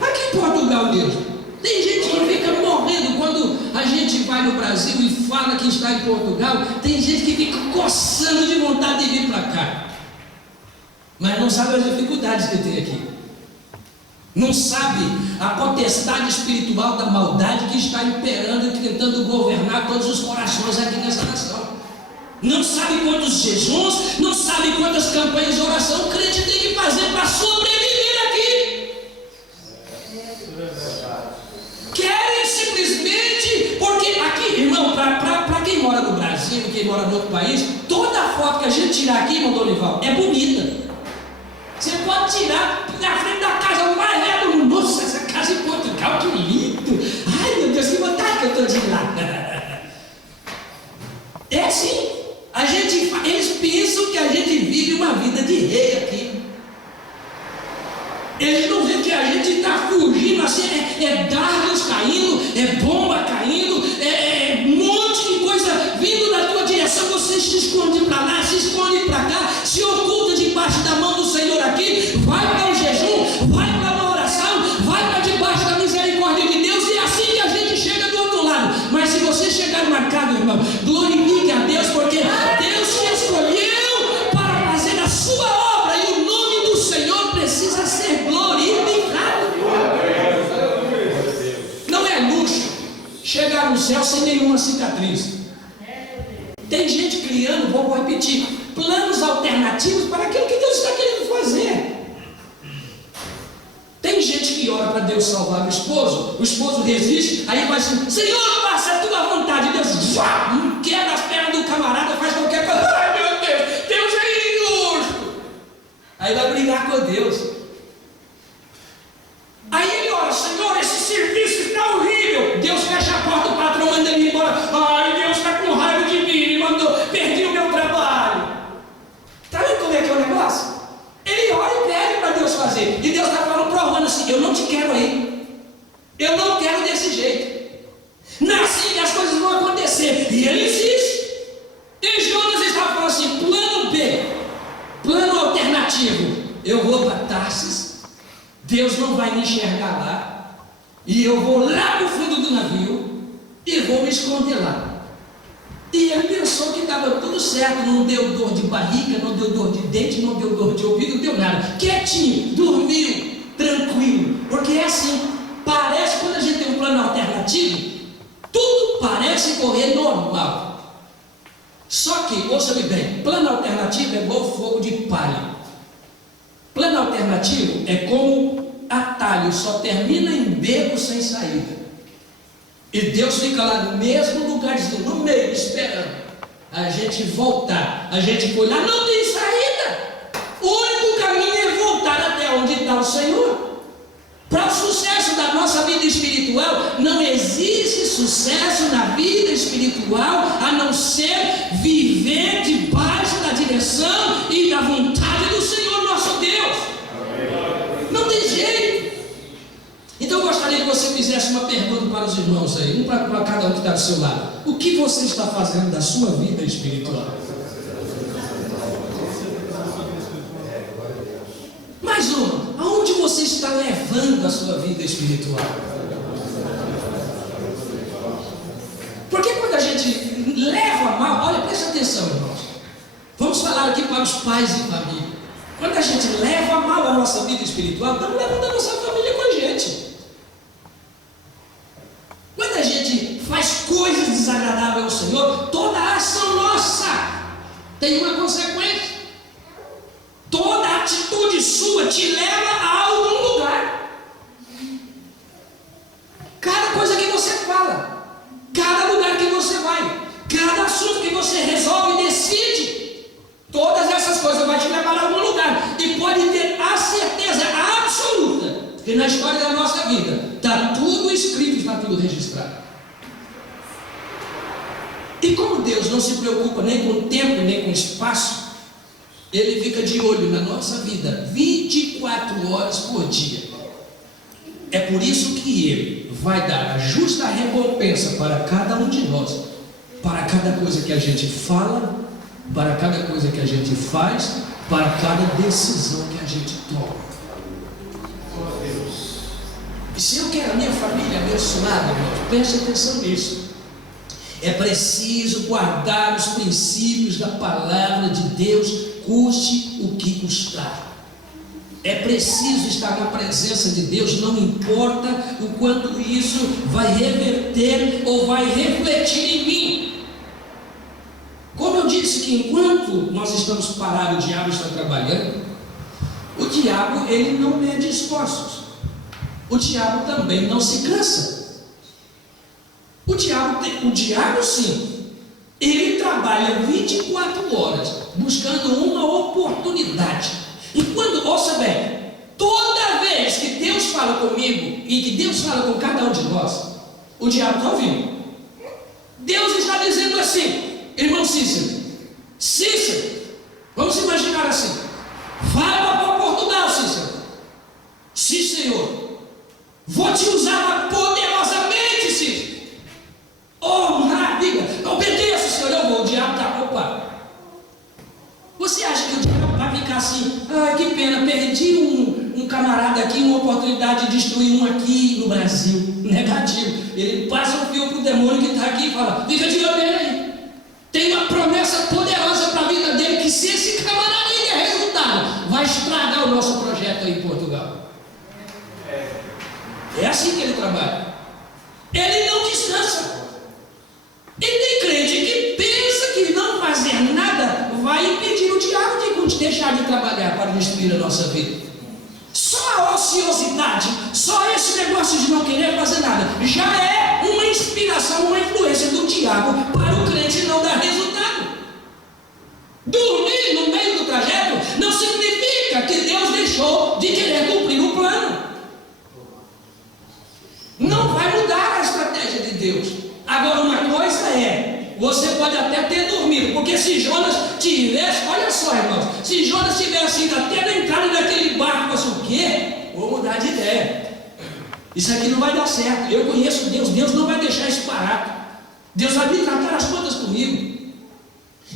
Aqui em Portugal mesmo, tem gente que fica morrendo quando a gente vai no Brasil e fala que está em Portugal. Tem gente que fica coçando de vontade de vir para cá, mas não sabe as dificuldades que tem aqui. Não sabe a potestade espiritual da maldade que está imperando e tentando governar todos os corações aqui nessa nação. Não sabe quantos jejuns, não sabe quantas campanhas de oração o crente tem que fazer para sobreviver aqui. Querem simplesmente, porque aqui, irmão, para quem mora no Brasil, quem mora no outro país, toda foto que a gente tirar aqui, irmão Dorival, é bonita. Você pode tirar na frente da casa mais velha do mundo. Nossa, essa casa em Portugal, que lindo! Ai, meu Deus, que vontade que eu estou de ir lá. É assim. Eles pensam que a gente vive uma vida de rei aqui. Eles não veem que a gente está fugindo assim, dardos caindo, bomba caindo, um monte de coisa vindo na tua direção. Você se esconde para lá, se esconde para cá, se oculta debaixo da mão do Senhor aqui, vai para o jejum, vai para uma oração, vai para debaixo da misericórdia de Deus, e é assim que a gente chega do outro lado. Mas se você chegar marcado, irmão, glorifique a Deus, porque Deus te escolheu para fazer a sua obra, e o nome do Senhor precisa ser glorificado. Não é luxo chegar no céu sem nenhuma cicatriz. Tem gente criando, vou repetir, planos alternativos para aquilo que Deus está querendo fazer. Tem gente que ora para Deus salvar o esposo resiste, aí vai assim, Senhor, faça a tua vontade. Deus quebra as pernas do camarada, faz qualquer coisa. Ai meu Deus é injusto. Aí vai brigar com Deus. Aí ele ora, Senhor, esse serviço está horrível. Deus fecha a porta, o patrão manda ele ir embora. Ai, Deus está com raiva de mim, me mandou, perdi o meu trabalho. Está vendo como é que é o negócio? Ele ora e pede para Deus fazer. E Deus está falando, provando assim, eu não te quero aí. Eu não quero desse jeito. Não é assim que as coisas vão acontecer. E ele insiste. E Jonas estava falando assim, plano B, plano alternativo. Eu vou para Tarsis. Deus não vai me enxergar lá, e eu vou lá no fundo do navio e vou me esconder lá. E ele pensou que estava tudo certo, não deu dor de barriga, não deu dor de dente, não deu dor de ouvido, não deu nada. Quietinho, dormiu, tranquilo, porque é assim, parece, quando a gente tem um plano alternativo, tudo parece correr normal. Só que, ouça-me bem, plano alternativo é igual fogo de palha. Plano alternativo é como atalho, só termina em beco sem saída. E Deus fica lá no mesmo lugarzinho, no meio, esperando a gente voltar. A gente foi lá, não tem saída. O único caminho é voltar até onde está o Senhor. Para o sucesso da nossa vida espiritual, não existe sucesso na vida espiritual a não ser viver debaixo da direção e da vontade do Senhor nosso Deus. Não tem jeito. Então eu gostaria que você fizesse uma pergunta para os irmãos aí, para cada um que está do seu lado. O que você está fazendo da sua vida espiritual? Mais uma. Aonde você está levando a sua vida espiritual? Porque quando a gente leva mal, olha, presta atenção, irmãos. Vamos falar aqui para os pais e família. Quando a gente leva mal a nossa vida espiritual, estamos levando a nossa família com a gente. Quando a gente faz coisas desagradáveis ao Senhor, toda ação nossa tem uma consequência. Toda atitude sua te leva a algum lugar. Cada coisa que você fala, cada lugar que você vai, cada assunto que você resolve e decide, todas essas coisas vão te e na história da nossa vida. Está tudo escrito, está tudo registrado. E como Deus não se preocupa nem com o tempo, nem com o espaço, Ele fica de olho na nossa vida 24 horas por dia. É por isso que Ele vai dar a justa recompensa para cada um de nós, para cada coisa que a gente fala, para cada coisa que a gente faz, para cada decisão que a gente toma. E se eu quero a minha família abençoada, irmãos, preste atenção nisso. É preciso guardar os princípios da palavra de Deus, custe o que custar. É preciso estar na presença de Deus, não importa o quanto isso vai reverter ou vai refletir em mim. Como eu disse que enquanto nós estamos parados, o diabo está trabalhando. O diabo, ele não mede esforços. O diabo também não se cansa. O diabo sim, ele trabalha 24 horas buscando uma oportunidade. E quando, ouça bem, toda vez que Deus fala comigo e que Deus fala com cada um de nós, o diabo está ouvindo. Deus está dizendo assim, irmão Cícero, vamos imaginar assim, vai para Portugal, Cícero. Sim, Senhor, vou te usar poderosamente, Cícero. Oh, maravilha, obedeça, Senhor, eu vou. O diabo está, opa. Você acha que o diabo vai ficar assim, ai, que pena, perdi um camarada aqui, uma oportunidade de destruir um aqui no Brasil? Negativo. Ele passa o fio para o demônio que está aqui e fala, fica de olho aí. Tem uma promessa poderosa para a vida dele, que se esse camarada aí der resultado, vai estragar o nosso projeto aí em Portugal. É assim que ele trabalha. Ele não descansa. E tem crente que pensa que não fazer nada vai impedir o diabo de deixar de trabalhar para destruir a nossa vida. Só a ociosidade, só esse negócio de não querer fazer nada, já é uma inspiração, uma influência do diabo para o crente não dar resultado. Dormir no meio do trajeto não significa que Deus deixou de querer cumprir o plano. Não vai mudar a estratégia de Deus. Agora, uma coisa é, você pode até ter dormido, porque se Jonas tivesse, olha só, irmãos, se Jonas tivesse ido até na entrada daquele barco, assim, o quê? Vou mudar de ideia. Isso aqui não vai dar certo. Eu conheço Deus, Deus não vai deixar isso parar. Deus vai me tratar as contas comigo.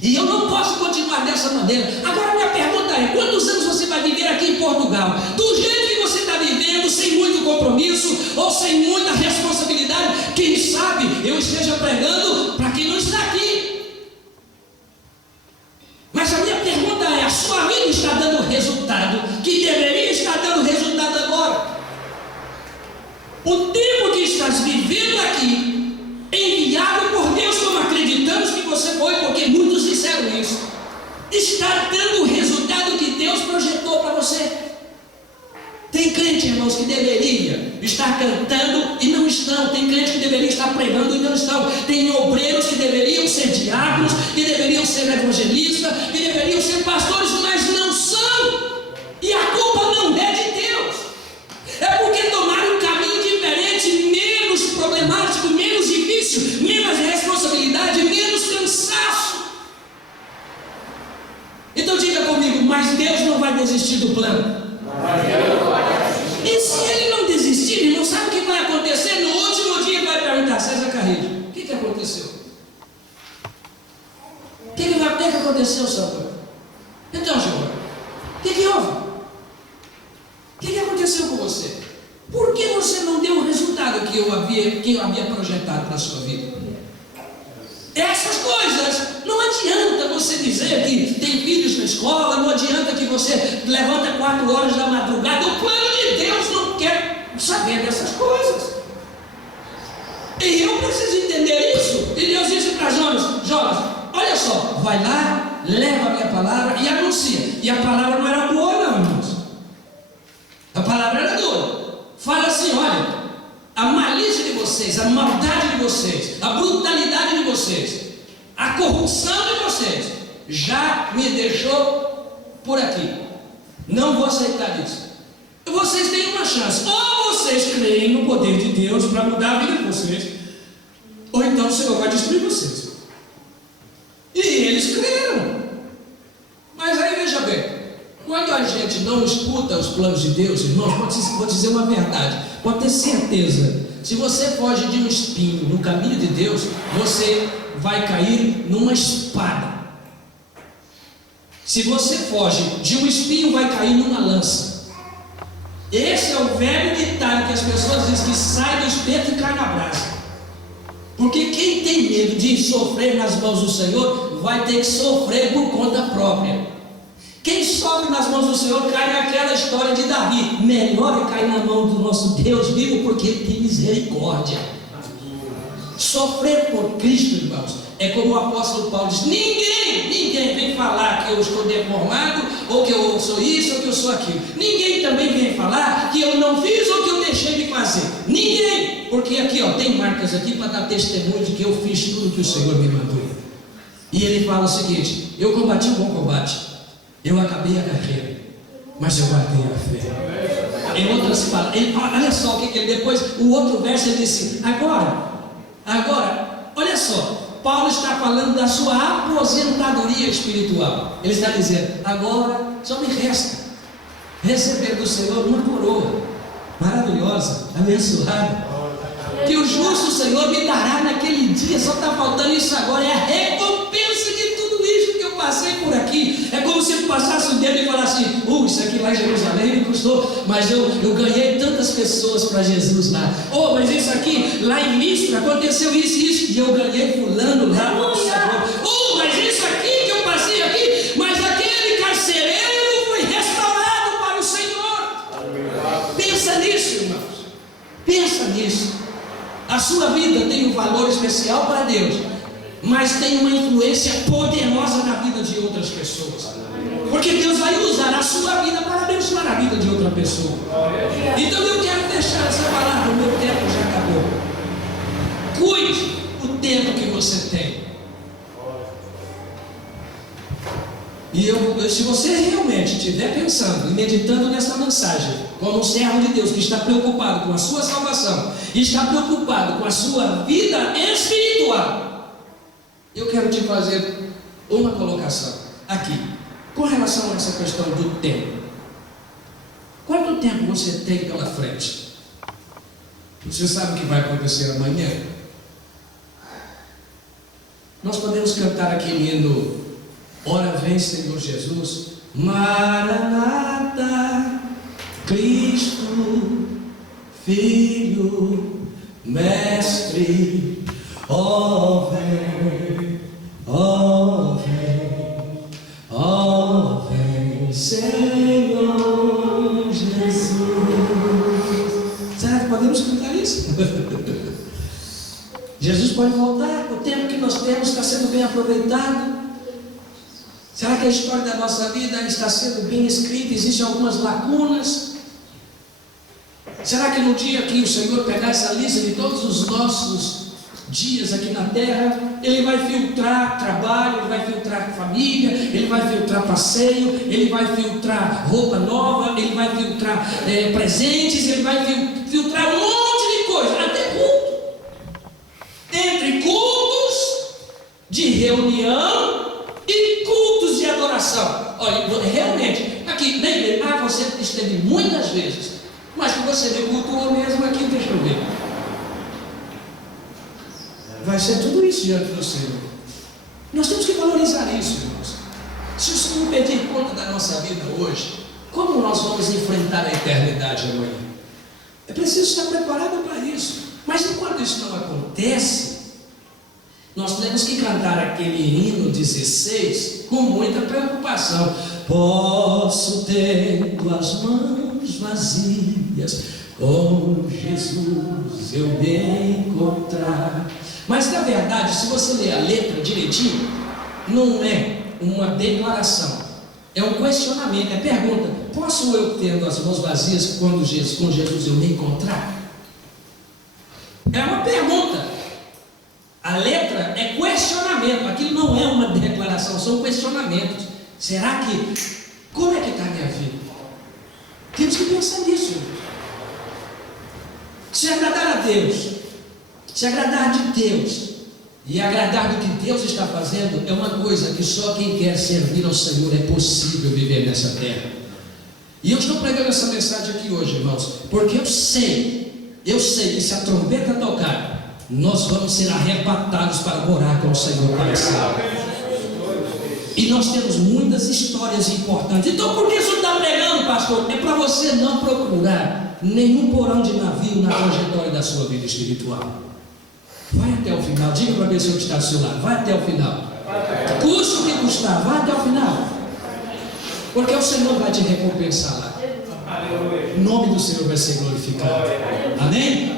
E eu não posso continuar dessa maneira. Agora, minha pergunta é: quantos anos você vai viver aqui em Portugal? Do jeito que você está vivendo, sem muito compromisso ou sem muita responsabilidade, quem sabe eu esteja pregando para quem não está aqui. Mas a minha pergunta é: a sua vida está dando resultado que deveria estar dando resultado agora? O tempo que estás vivendo aqui, enviado por Deus, como acreditamos que você foi, porque muitos disseram isso, está dando o resultado que Deus projetou para você. Tem crente, irmãos, que deveria estar cantando e não estão. Tem crente que deveria estar pregando e não estão. Tem obreiros que deveriam ser diáconos, que deveriam ser evangelistas, que deveriam ser pastores, mas não são. E a culpa não é de Deus. É porque tomaram um caminho diferente, menos problemático, menos difícil, menos responsabilidade, menos cansaço. Então diga comigo, mas Deus não vai desistir do plano. E se Ele não desistir, irmão, sabe o que vai acontecer? No último dia vai perguntar: César Carreiro, o que aconteceu? O que aconteceu, Samuel? Então, Jeová, o que houve? O que aconteceu com você? Por que você não deu o resultado que eu havia projetado para a sua vida? Essas coisas, não adianta você dizer que tem filhos na escola, não adianta que você levanta 4 horas da madrugada. O plano de Deus não quer saber dessas coisas. E eu preciso entender isso. E Deus disse para Jonas: Jonas, olha só, vai lá, leva a minha palavra e anuncia. E a palavra não era boa não, irmãos. A palavra era dura. Fala assim: olha, a malícia de vocês, a maldade de vocês, a brutalidade de vocês, a corrupção de vocês já me deixou por aqui. Não vou aceitar isso. vocês têm uma chance: ou vocês creem no poder de Deus para mudar a vida de vocês, ou então o Senhor vai destruir vocês. E eles creram. Mas aí veja bem, quando a gente não escuta os planos de Deus, irmãos, vou dizer uma verdade, pode ter certeza: se você foge de um espinho no caminho de Deus, você vai cair numa espada. Se você foge de um espinho, vai cair numa lança. Esse é o velho ditado que as pessoas dizem, que sai do espeto e cai na brasa. Porque quem tem medo de sofrer nas mãos do Senhor, vai ter que sofrer por conta própria. Quem sofre nas mãos do Senhor cai naquela história de Davi: melhor é cair na mão do nosso Deus vivo, porque Ele tem misericórdia. Sofrer por Cristo, irmãos, é como o apóstolo Paulo diz: ninguém vem falar que eu estou deformado, ou que eu sou isso, ou que eu sou aquilo. Ninguém também vem falar que eu não fiz ou que eu deixei de fazer. Ninguém, porque aqui tem marcas aqui para dar testemunho de que eu fiz tudo que o Senhor me mandou. E ele fala o seguinte: eu combati o bom combate, eu acabei a carreira, mas eu guardei a fé. Em outras palavras, olha só o que ele depois, o outro verso ele disse: agora, olha só, Paulo está falando da sua aposentadoria espiritual. Ele está dizendo: agora só me resta receber do Senhor uma coroa maravilhosa, abençoada, que o justo Senhor me dará naquele dia. Só está faltando isso agora, é a recompensa de tudo isso que eu passei por aqui. É como se ele passasse o dedo e falasse: isso aqui lá em Jerusalém me custou, mas eu ganhei tantas pessoas para Jesus lá. Mas isso aqui lá em Listra aconteceu isso, e eu ganhei fulano lá no Senhor. Mas isso aqui que eu passei aqui, mas aquele carcereiro foi restaurado para o Senhor. Pensa nisso, irmãos, pensa nisso. A sua vida tem um valor especial para Deus, mas tem uma influência poderosa na vida de outras pessoas, porque Deus vai usar a sua vida para abençoar a vida de outra pessoa. Então eu quero deixar essa palavra: o meu tempo já acabou. Cuide o tempo que você tem. E se você realmente estiver pensando e meditando nessa mensagem, como um servo de Deus que está preocupado com a sua salvação, e está preocupado com a sua vida espiritual, eu quero te fazer uma colocação aqui, com relação a essa questão do tempo. Quanto tempo você tem pela frente? Você sabe o que vai acontecer amanhã? Nós podemos cantar aquele hino: ora vem Senhor Jesus, Maranata, Cristo, Filho, Mestre, ó vem, ó vem, ó vem Senhor Jesus. Será que podemos cantar isso? Jesus pode voltar, o tempo que nós temos está sendo bem aproveitado. Será que a história da nossa vida está sendo bem escrita? Existem algumas lacunas? Será que no dia que o Senhor pegar essa lista de todos os nossos dias aqui na terra, Ele vai filtrar trabalho, Ele vai filtrar família, Ele vai filtrar passeio, Ele vai filtrar roupa nova, Ele vai filtrar presentes, Ele vai filtrar um monte de coisa, até culto. Entre cultos de reunião e cultos de adoração. Olha, realmente, aqui na igreja, você esteve muitas vezes, mas que você me cultuou mesmo aqui, deixa eu ver. Vai ser tudo isso diante do Senhor. Nós temos que valorizar isso, irmãos. Se o Senhor pedir conta da nossa vida hoje, como nós vamos enfrentar a eternidade amanhã? É preciso estar preparado para isso. Mas enquanto isso não acontece, nós temos que cantar aquele hino 16 com muita preocupação. Posso ter tuas mãos vazias, com Jesus eu me encontrar. Mas na verdade, se você ler a letra direitinho, não é uma declaração, é um questionamento, é pergunta: posso eu ter as mãos vazias quando com Jesus eu me encontrar? É uma pergunta. A letra é questionamento, aquilo não é uma declaração, são questionamentos. Será que, como é que está a minha vida? Que temos que pensar nisso. Se agradar a Deus, se agradar de Deus e agradar do que Deus está fazendo, é uma coisa que só quem quer servir ao Senhor é possível viver nessa terra. E eu estou pregando essa mensagem aqui hoje, irmãos, porque eu sei que se a trombeta tocar, nós vamos ser arrebatados para morar com o Senhor para sempre. E nós temos muitas histórias importantes. Então por que isso está pregando, pastor? É para você não procurar nenhum porão de navio na trajetória da sua vida espiritual. Vai até o final. Diga para a pessoa que está ao seu lado, vai até o final. Custe o que custar, vai até o final. Porque o Senhor vai te recompensar lá. O nome do Senhor vai ser glorificado. Amém?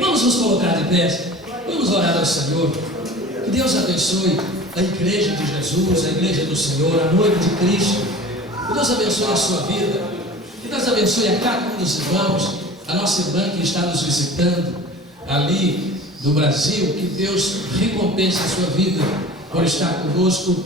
Vamos nos colocar de pé. Vamos orar ao Senhor. Que Deus abençoe a igreja de Jesus, a igreja do Senhor, a noiva de Cristo. Que Deus abençoe a sua vida. Que Deus abençoe a cada um dos irmãos, a nossa irmã que está nos visitando ali do Brasil. Que Deus recompense a sua vida por estar conosco.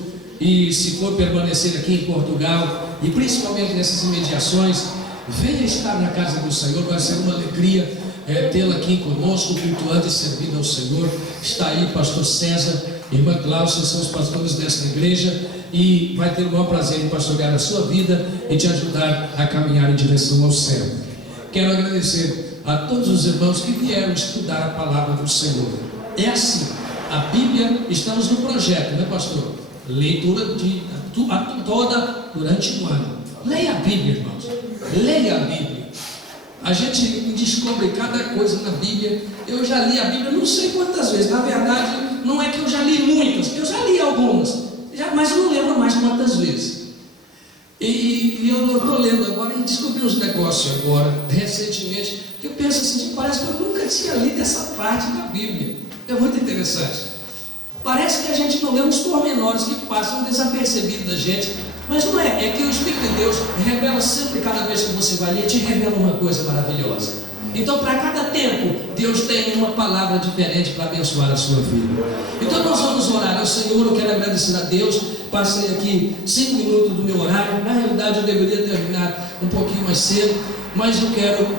E se for permanecer aqui em Portugal, e principalmente nessas imediações, venha estar na casa do Senhor. Vai ser uma alegria tê-la aqui conosco, cultuando e servindo ao Senhor. Está aí pastor César, irmã Cláudia, são os pastores desta igreja, e vai ter o maior prazer em pastorear a sua vida e te ajudar a caminhar em direção ao céu. Quero agradecer a todos os irmãos que vieram estudar a palavra do Senhor. É assim, a Bíblia, estamos no projeto, né, pastor? Leitura toda durante um ano. Leia a Bíblia, irmãos. Leia a Bíblia. A gente descobre cada coisa na Bíblia. Eu já li a Bíblia não sei quantas vezes. Na verdade, não é que eu já li muitas. Eu já li algumas, mas eu não lembro mais quantas vezes. E eu estou lendo agora e descobri uns negócios agora, recentemente, que eu penso assim, parece que eu nunca tinha lido essa parte da Bíblia. É muito interessante. Parece que a gente não lê uns pormenores que passam desapercebidos da gente, mas não é. É que o Espírito de Deus revela sempre, cada vez que você vai ler, te revela uma coisa maravilhosa. Então, para cada tempo, Deus tem uma palavra diferente para abençoar a sua vida. Então, nós vamos orar ao Senhor. Eu quero agradecer a Deus. Passei aqui 5 minutos do meu horário. Na realidade, eu deveria terminar um pouquinho mais cedo, mas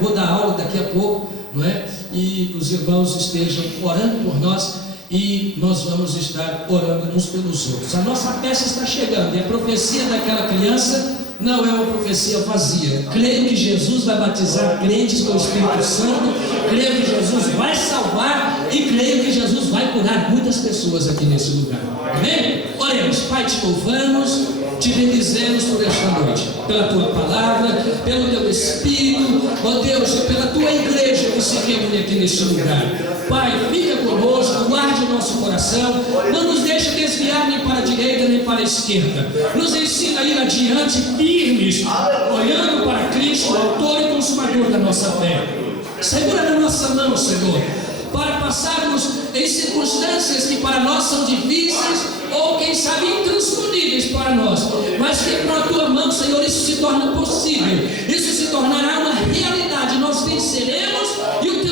vou dar aula daqui a pouco, não é? E os irmãos estejam orando por nós. E nós vamos estar orando uns pelos outros. A nossa peça está chegando, e a profecia daquela criança não é uma profecia vazia. Creio que Jesus vai batizar crentes com o Espírito Santo, creio que Jesus vai salvar, e creio que Jesus vai curar muitas pessoas aqui nesse lugar. Amém? Oremos. Pai, te louvamos, te bendizemos por esta noite, pela tua palavra, pelo teu Espírito, ó Deus, e pela tua igreja que se reúne aqui neste lugar. Pai, fica conosco, guarde o nosso coração, não nos deixe desviar nem para a direita nem para a esquerda. Nos ensina a ir adiante firmes, olhando para Cristo, autor e consumador da nossa fé. Segura na nossa mão, Senhor, para passarmos em circunstâncias que para nós são difíceis ou quem sabe intransponíveis para nós, mas que com a tua mão, Senhor, isso se torna possível, isso se tornará uma realidade. Nós venceremos e o